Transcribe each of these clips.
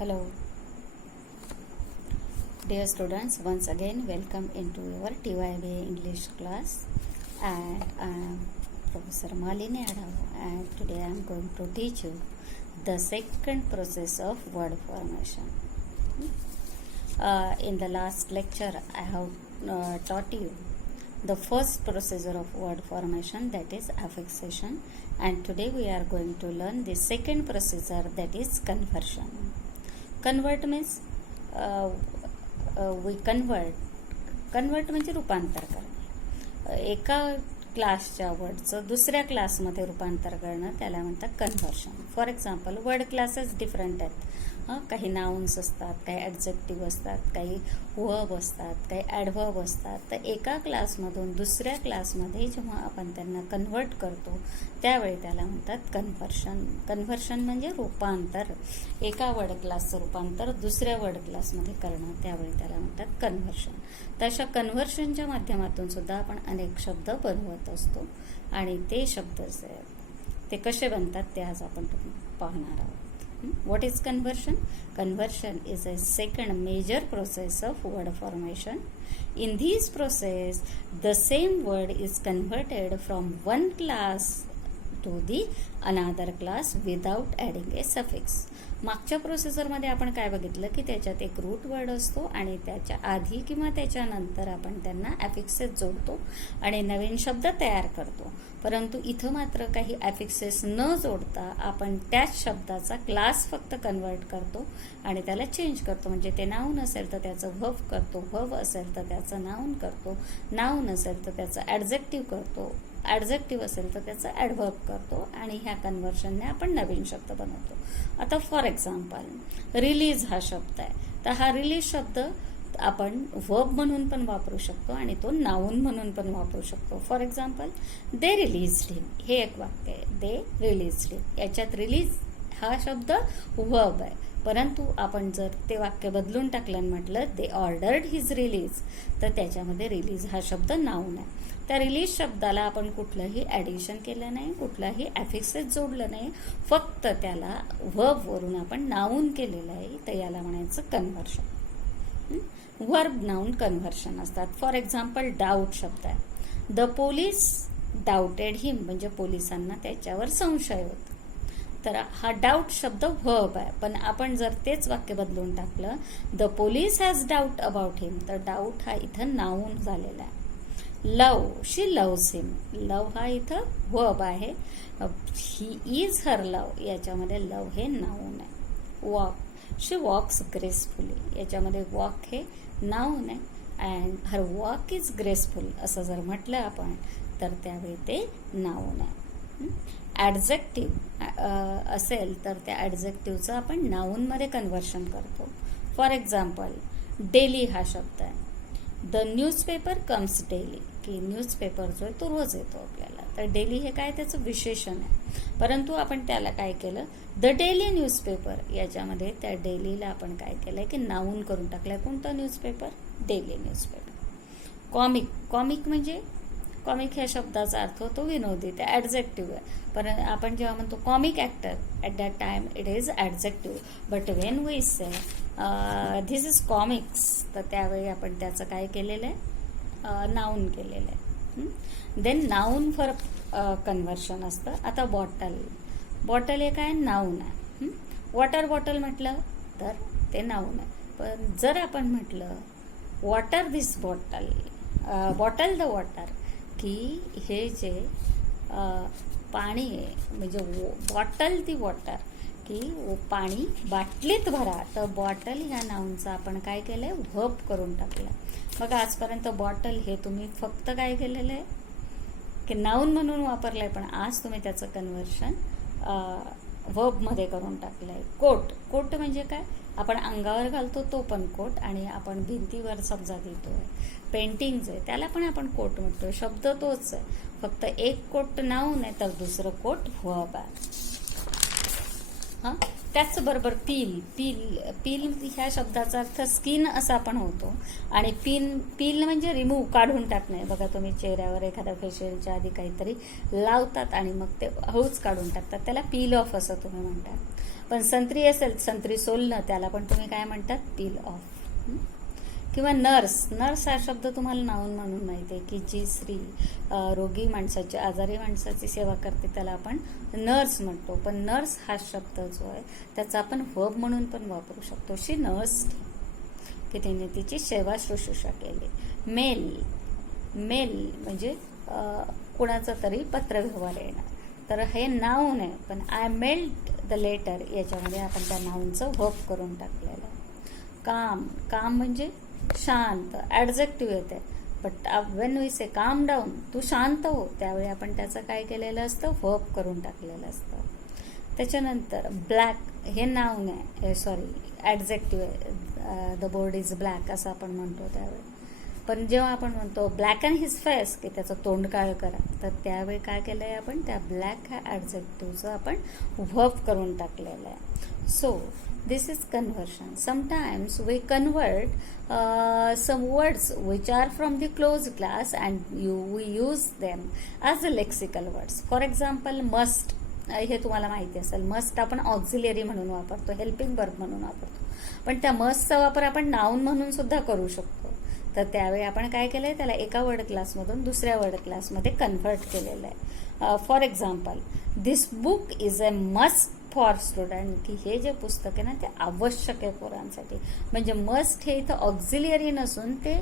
Hello, dear students. Once again, welcome into your TYBA English class. And I am Professor Malini Adavo, and today I am going to teach you the second process of word formation. In the last lecture, I have taught you the first procedure of word formation, that is affixation, and today we are going to learn the second procedure, that is conversion. Convert means we convert म्हणजे रूपांतर करणे. एका क्लासच्या वर्डचं दुसऱ्या क्लासमध्ये रूपांतर करणं त्याला म्हणतात conversion. For example, word classes different आहेत. काही नाउन्स असतात, काही ॲडजेक्टिव्ह असतात, काही वर्ब असतात, काही ॲडव्हर्ब असतात. तर एका क्लासमधून दुसऱ्या क्लासमध्ये जेव्हा आपण त्यांना कन्व्हर्ट करतो त्यावेळी त्याला म्हणतात कन्व्हर्शन. कन्व्हर्शन म्हणजे रूपांतर. एका वर्ड क्लासचं रूपांतर दुसऱ्या वर्ड क्लासमध्ये करणं, त्यावेळी त्याला म्हणतात कन्व्हर्शन. तशा कन्व्हर्शनच्या माध्यमातून सुद्धा आपण अनेक शब्द बनवत असतो आणि ते शब्द ते कसे बनतात ते आज आपण पाहणार आहोत. What is conversion? Conversion is a second major process of word formation. In this process, the same word is converted from one class to the another class without adding a suffix. मागच्या प्रोसेसरमध्ये आपण काय बघितलं की त्याच्यात एक route word असतो आणि त्याच्या आधी किंवा त्याच्यानंतर आपण त्यांना ॲफिक्सेस जोडतो आणि नवीन शब्द तयार करतो. परंतु इथं मात्र काही ॲफिक्सेस न जोडता आपण त्याच शब्दाचा क्लास फक्त कन्वर्ट करतो आणि त्याला चेंज करतो. म्हणजे ते नाऊन असेल तर त्याचं व्हर्ब करतो, व्हर्ब असेल तर त्याचं नाऊन करतो, नाऊन असेल तर त्याचं ॲडजेक्टिव्ह करतो, ॲडजेक्टिव्ह असेल तर त्याचं ॲडव्हर्ब करतो आणि ह्या कन्व्हर्शनने आपण नवीन शब्द बनवतो. आता फॉर एक्झाम्पल, रिलीज हा शब्द आहे. तर हा रिलीज शब्द आपण वर्ब म्हणून पण वापरू शकतो आणि तो नाऊन म्हणून पण वापरू शकतो. फॉर एक्झाम्पल, दे रिलीज्ड हिम, हे एक वाक्य आहे. दे रिलीज्ड हिम, याच्यात रिलीज हा शब्द वर्ब आहे. परंतु आपण जर ते वाक्य बदलून टाकलं आणि म्हटलं दे ऑर्डर्ड हिज रिलीज, तर त्याच्यामध्ये रिलीज हा शब्द नाऊन आहे. त्या रिलीज शब्दाला आपण कुठलंही ॲडिशन केलं नाही, कुठलाही ॲफिक्सेस जोडलं नाही, फक्त त्याला वर्बवरून आपण नाऊन केलेलं आहे, तर याला म्हणायचं कन्व्हर्शन. वर्ब नाऊन कन्व्हर्शन असतात. फॉर एक्झाम्पल, डाऊट शब्द आहे. द पोलीस डाऊटेड हिम, म्हणजे पोलिसांना त्याच्यावर संशय होता. तर हा डाऊट शब्द वर्ब आहे, पण आपण जर तेच वाक्य बदलून टाकलं the police has doubt about him, तर डाऊट हा इथं नाऊन झालेला आहे. लव, शी लव्स हिम, लव हा इथं वर्ब आहे. ही इज हर लव, याच्यामध्ये लव हे नाऊन आहे. वॉक, शी वॉक्स ग्रेसफुली, याच्यामध्ये वॉक हे नाऊन आहे. And her walk is graceful असं जर म्हटलं आपण तर त्यावेळी ते नाऊन आहे. ॲडजेक्टिव्ह असेल तर त्या ॲडजेक्टिव्हचं आपण नाऊनमध्ये कन्व्हर्शन करतो. फॉर एक्झाम्पल, डेली हा शब्द आहे. द न्यूजपेपर कम्स डेली, की न्यूजपेपर जो आहे तो रोज येतो आपल्याला. तर डेली हे काय, त्याचं विशेषण आहे. परंतु आपण त्याला काय केलं, द डेली न्यूजपेपर, याच्यामध्ये त्या डेलीला आपण काय केलंय की नाऊन करून टाकलंय. कोणतं newspaper? Daily newspaper. Comic, comic म्हणजे कॉमिक ह्या शब्दाचा अर्थ होतो विनोदी, ते ॲडजेक्टिव्ह आहे. पण आपण जेव्हा म्हणतो comic actor, at that time it is adjective. But when we say this is comics, तर त्यावेळी आपण त्याचं काय केलेलं आहे, नाऊन केलेलं आहे. देन नाऊन फॉर कन्व्हर्शन असतं. आता बॉटल, बॉटल हे काय, नाऊन आहे. वॉटर बॉटल म्हटलं तर ते नाऊन आहे. पण जर आपण म्हटलं water this bottle, bottle the water, की हे जे पाणी आहे म्हणजे बॉटल दी वॉटर, की पाणी बाटलीत भरा, तर बॉटल ह्या नाऊनचा आपण काय केलंय, व्हर्ब करून टाकलं. मग आजपर्यंत बॉटल हे तुम्ही फक्त काय केलेलं आहे की नाऊन म्हणून वापरलंय, पण आज तुम्ही त्याचं कन्व्हर्शन व्हर्बमध्ये करून टाकलंय. कोट, कोट म्हणजे काय, आपण अंगावर घालतो तो पण कोट, आणि आपण भिंतीवर समजा देतोय पेंटिंग आहे त्याला पण आपण कोट म्हणतो. शब्द तोच आहे, फक्त एक कोट नाऊन आहे तर दुसरं कोट व्हर्ब आहे. त्याचबरोबर पील पील पील ह्या शब्दाचा अर्थ स्किन असा पण होतो. आणि पील म्हणजे रिमूव्ह, काढून टाकणे. बघा तुम्ही चेहऱ्यावर एखाद्या फेशियलच्या आधी काहीतरी लावतात आणि मग ते हळूच काढून टाकतात, त्याला पील ऑफ असं तुम्ही म्हणतात. पण संत्री असेल, संत्री सोलणं, त्याला पण तुम्ही काय म्हणतात, पील ऑफ. किंवा नर्स हा शब्द तुम्हाला नाऊन म्हणून माहिती आहे की जी स्त्री रोगी माणसाची, आजारी माणसाची सेवा करते त्याला आपण नर्स म्हणतो. पण नर्स हा शब्द जो आहे त्याचा आपण वर्ब म्हणून पण वापरू शकतो. शी नर्स, की तिने तिची सेवा शुश्रूषा केली. मेल म्हणजे कुणाचं तरी पत्रव्यवहार येणं. तर हे नाऊन आहे, पण आय मेल्ड द लेटर याच्यामध्ये आपण त्या नाऊनचं वर्ब करून टाकलेलं आहे. काम म्हणजे शांत, ॲडजेक्टिव्ह येते. बट वेन वी से काम डाऊन, तू शांत हो, त्यावेळी आपण त्याचं काय केलेलं असतं, वर्ब करून टाकलेलं असतं. त्याच्यानंतर ब्लॅक हे नाऊन आहे, ॲडजेक्टिव्ह आहे. द बोर्ड इज ब्लॅक असं आपण म्हणतो त्यावेळी. पण जेव्हा आपण म्हणतो ब्लॅक अँड हिज फेस, की त्याचं तोंड काळं करा, तर त्यावेळी काय केलं आहे आपण, त्या ब्लॅक ह्या ॲडजेक्टिव्हचं आपण वर्ब करून टाकलेलं आहे. So this is conversion. Sometimes we convert some words which are from the closed class and we use them as a lexical words. For example, must हे तुम्हाला माहिती असेल. मस्ट आपण ऑक्झिलरी म्हणून वापरतो, हेल्पिंग वर्ब म्हणून वापरतो. पण त्या मस्टचा वापर आपण नाऊन म्हणून सुद्धा करू शकतो. तर त्यावेळी आपण काय केलंय, त्याला एका वर्ड क्लासमधून दुसऱ्या वर्ड क्लासमध्ये कन्व्हर्ट केलेलं आहे. For example, this book is a must for student, की हे जे पुस्तक आहे ना ते आवश्यक आहे पोरांसाठी. म्हणजे मस्ट हे इथं ऑक्झिलियरी नसून ते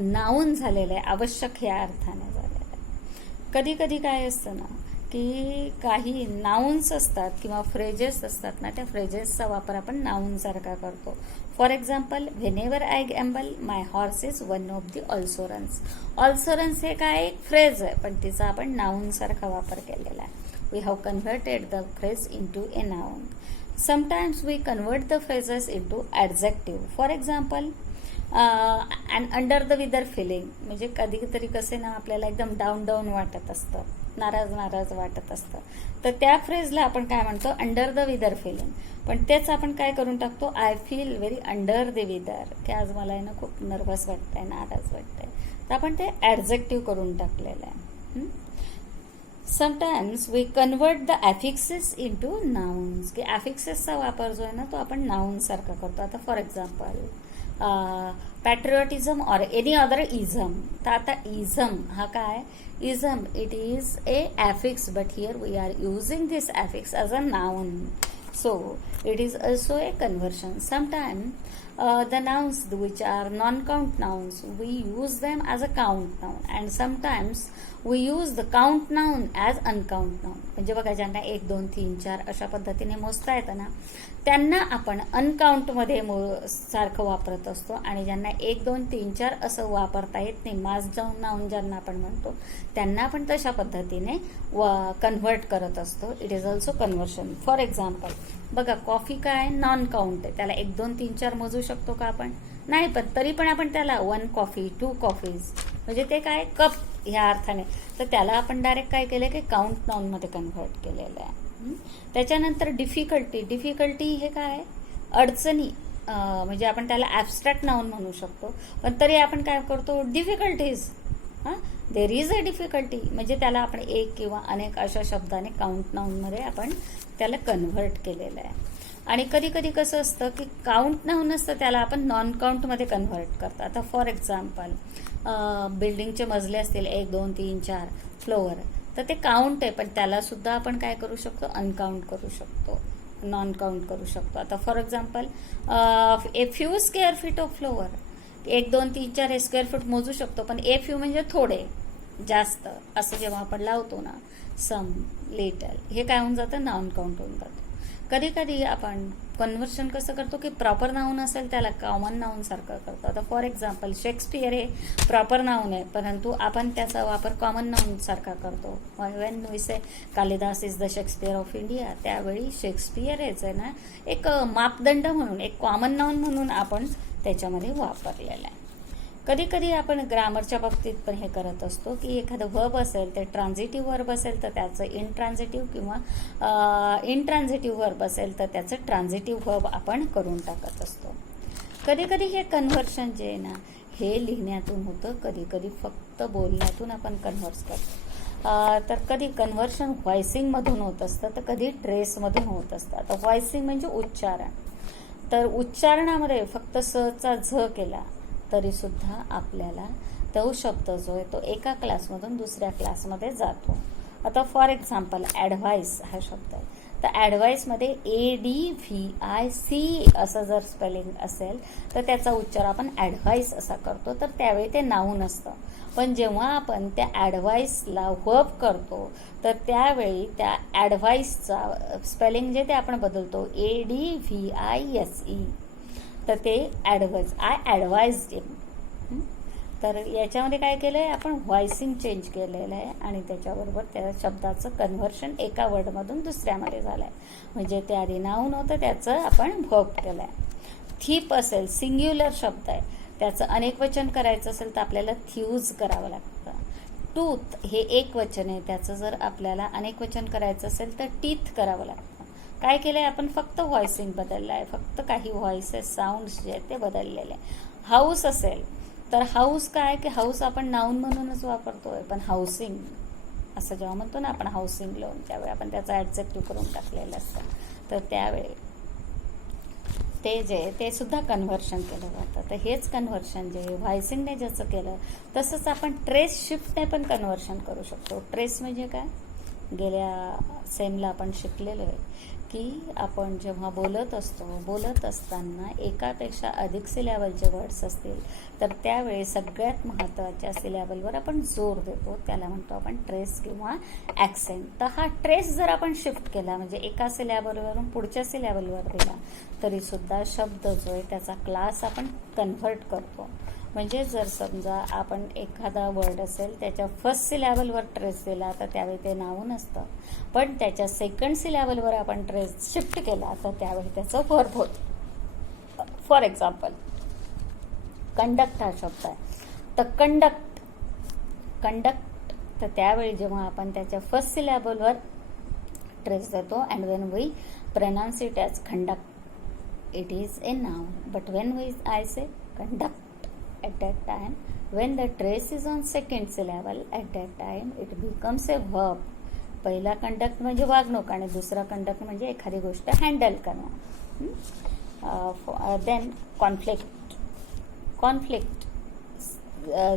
नाऊन झालेलं आहे, आवश्यक या अर्थाने झालेलं आहे. कधी कधी काय असतं ना, की काही नाऊन्स असतात किंवा फ्रेजेस असतात ना, त्या फ्रेजेसचा वापर आपण नाऊन सारखा करतो. For example, whenever I gamble my horse is one of the also runs. Also runs हे काय एक फ्रेज आहे, पण तिचा आपण नाऊन सारखा वापर केलेला आहे. We have converted the phrase into a noun. Sometimes we convert the phrases into adjective. For example, and under the weather feeling, म्हणजे कधीतरी कसे ना आपल्याला एकदम डाऊन वाटत असतं, नाराज वाटत असतं, तर त्या फ्रेजला आपण काय म्हणतो, अंडर द वेदर फिलिंग. पण तेच आपण काय करून टाकतो, I feel very under the weather, की आज मला ना खूप नर्वस वाटतंय, नाराज वाटतंय, तर आपण ते ॲडजेक्टिव्ह करून टाकलेलं आहे. Sometimes we convert the affixes into nouns, की ॲफिक्सेसचा वापर जो आहे ना तो आपण नाउन सारखा करतो. आता for example, patriotism or any other ism. तर आता इझम हा काय, ism it is a affix, but here we are using this affix as a noun. So it is also a conversion. Sometimes the nouns which are non-count nouns, we use them as a count noun, and sometimes we use the count noun as uncount noun. म्हणजे बघा, ज्यांना 1, 2, 3, 4 अशा पद्धतीने मोजता येतं ना, त्यांना आपण अनकाउंटमध्ये सारखं वापरत असतो. आणि ज्यांना 1, 2, 3, 4 असं वापरता येत नाही, मास जाऊन नाऊन ज्यांना आपण म्हणतो, त्यांना आपण तशा पद्धतीने कन्व्हर्ट करत असतो. It is also conversion. For example, बघा, कॉफी काय नॉन काउंट आहे, त्याला 1, 2, 3, 4 मोजू शकतो का आपण, नाही. पण तरी पण आपण त्याला 1 कॉफी 2 कॉफीज, म्हणजे ते काय कप ह्या अर्थाने, तर त्याला आपण डायरेक्ट काय केलं की काउंट नाऊनमध्ये कन्व्हर्ट केलेलं आहे. त्याच्यानंतर डिफिकल्टी हे काय, अडचणी, म्हणजे आपण त्याला ॲबस्ट्रॅक्ट नाऊन म्हणू शकतो. पण तरी आपण काय करतो, difficulties, there is a difficulty, म्हणजे त्याला आपण एक किंवा अनेक अशा शब्दाने काउंट नाऊनमध्ये आपण त्याला कन्व्हर्ट केलेलं आहे. आणि कधी कधी कसं असतं की काउंट नाऊन असतं त्याला आपण नॉन काउंटमध्ये कन्व्हर्ट करतो. आता फॉर एक्झाम्पल, बिल्डिंगचे मजले असतील 1, 2, 3, 4 फ्लोअर, तर ते काउंट आहे, पण त्याला सुद्धा आपण काय करू शकतो, अनकाउंट करू शकतो, नॉन काउंट करू शकतो. आता for example, a few square feet of floor, 1, 2, 3, 4 हे स्क्वेअर फूट मोजू शकतो, पण ए फ्यू म्हणजे थोडे, जास्त, असं जेव्हा आपण लावतो ना, सम, लिटल, हे काय होऊन जातं, नॉन काउंट होऊन जातं. कधी कधी आपण कन्व्हर्शन कसं करतो की प्रॉपर नाऊन असेल त्याला कॉमन नाऊन सारखं करतो. आता फॉर एक्झाम्पल, शेक्सपियर हे प्रॉपर नाऊन आहे, परंतु आपण त्याचा वापर कॉमन नाऊन सारखा करतो. When we say Kalidas is the Shakespeare of India, त्यावेळी शेक्सपियर हेच आहे ना एक मापदंड म्हणून, एक कॉमन नाऊन म्हणून आपण त्याच्यामध्ये वापरलेलं आहे. कधी कधी आपण ग्रामरच्या बाबतीत पण हे करत असतो की एखादं वर्ब असेल ते ट्रान्झिटिव्ह वर्ब असेल तर त्याचं इनट्रान्झिटिव्ह किंवा इनट्रान्झिटिव्ह वर्ब असेल तर त्याचं ट्रान्झिटिव्ह वर्ब आपण करून टाकत असतो. कधी कधी हे कन्व्हर्शन जे आहे ना हे लिहिण्यातून होतं, कधी कधी फक्त बोलण्यातून आपण कन्व्हर्स करतो. तर कधी कन्व्हर्शन व्हॉइसिंगमधून होत असतं तर कधी ट्रेसमधून होत असतं. आता व्हॉइसिंग म्हणजे उच्चारण. तर उच्चारणामध्ये फक्त सचा झ केला तरीसुद्धा आपल्याला तो शब्द जो आहे तो एका क्लासमधून दुसऱ्या क्लासमध्ये जातो. आता फॉर एक्झाम्पल ॲडव्हाइस हा शब्द आहे, तर ॲडव्हाइसमध्ये ADVIC असं जर स्पेलिंग असेल तर त्याचा उच्चार आपण ॲडव्हाइस असा करतो, तर त्यावेळी ते नाऊन असतं. पण जेव्हा आपण त्या ॲडव्हाइसला वर्ब करतो तर त्यावेळी त्या ॲडव्हाइसचा स्पेलिंग जे ते आपण बदलतो ADVISE, तर ते आय ॲडवाइज हिम. तर याच्यामध्ये काय केलं आहे आपण व्हॉइसिंग चेंज केलेलं आहे आणि त्याच्याबरोबर त्या शब्दाचं कन्व्हर्शन एका वर्डमधून दुसऱ्यामध्ये झालं आहे. म्हणजे ते आधी नाऊन होतं त्याचं आपण वर्ब केलं आहे. थीप असेल सिंग्युलर शब्द आहे, त्याचं अनेक वचन करायचं असेल तर आपल्याला थ्यूज करावं लागतं. टूथ हे एक वचन आहे, त्याचं जर आपल्याला अनेक वचन करायचं असेल तर टीथ करावं लागतं. काय केलं आहे आपण फक्त व्हॉइसिंग बदललं आहे, फक्त काही व्हॉइसेस साऊंड्स जे आहेत ते बदललेले आहे. हाऊस असेल तर हाऊस काय की हाऊस आपण नाऊन म्हणूनच वापरतोय, पण हाऊसिंग असं जेव्हा म्हणतो ना आपण हाऊसिंग लोन त्यावेळी आपण त्याचा ॲडजेक्टिव्ह करून टाकलेलं असतं. तर त्यावेळी ते जे ते सुद्धा कन्व्हर्शन केलं जातं. तर हेच कन्व्हर्शन जे व्हॉइसिंगने ज्याचं केलं तसंच आपण ट्रेस शिफ्टने पण कन्व्हर्शन करू शकतो. ट्रेस म्हणजे काय, गेल्या सेमला आपण शिकलेलो आहे की आपण जेव्हा बोलत असताना एकापेक्षा अधिक सिलॅबलचे वर्ड्स असतील तर त्यावेळी सगळ्यात महत्त्वाच्या सिलॅबलवर आपण जोर देतो, त्याला म्हणतो आपण ट्रेस किंवा ॲक्सेंट. तर हा ट्रेस जर आपण शिफ्ट केला म्हणजे एका सिलॅबलवरून पुढच्या सिलॅबलवर दिला तरीसुद्धा शब्द जो आहे त्याचा क्लास आपण कन्व्हर्ट करतो. म्हणजे जर समजा आपण एखादा वर्ड असेल त्याच्या फर्स्ट सिलॅबलवर ट्रेस दिला तर त्यावेळी ते नाऊन असतं, पण त्याच्या सेकंड सिलॅबलवर आपण ट्रेस शिफ्ट केला तर त्यावेळी त्याचं वर्ब होतं. फॉर एक्झाम्पल कंडक्ट हा शब्द आहे, तर कंडक्ट तर त्यावेळी जेव्हा आपण त्याच्या फर्स्ट सिलॅबलवर ट्रेस देतो and when we pronounce it as conduct it is a noun, but when we I say conduct at that time when the trace is on second syllable at that time it becomes a verb. पहिला conduct म्हणजे वागणूक आणि दुसरा conduct म्हणजे एखादी गोष्ट handle करणं. Then conflict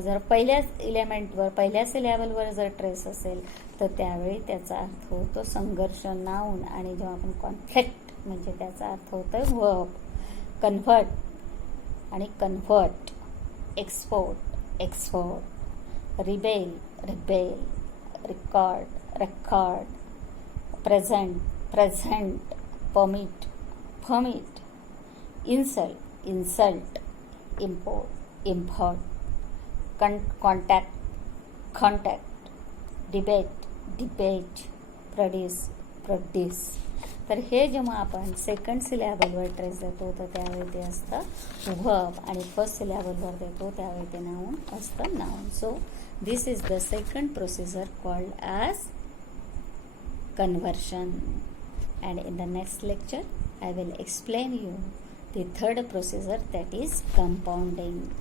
जर पहिल्या सिलॅबलवर जर ट्रेस असेल तर त्यावेळी त्याचा अर्थ होतो संघर्ष नाऊन, आणि जेव्हा आपण कॉन्फ्लिक्ट म्हणजे त्याचा अर्थ होतो verb. Convert, export, rebel, record, present, permit, insult, import, contact, debate, produce. तर हे जेव्हा आपण सेकंड सिलॅबलवर ट्रेस देतो तर त्यावेळी ते असतं वर्ब, आणि फर्स्ट सिलॅबलवर देतो त्यावेळी ते नाऊन असतं noun. So this is the second procedure called as conversion. And in the next lecture I will explain you the third procedure, that is compounding.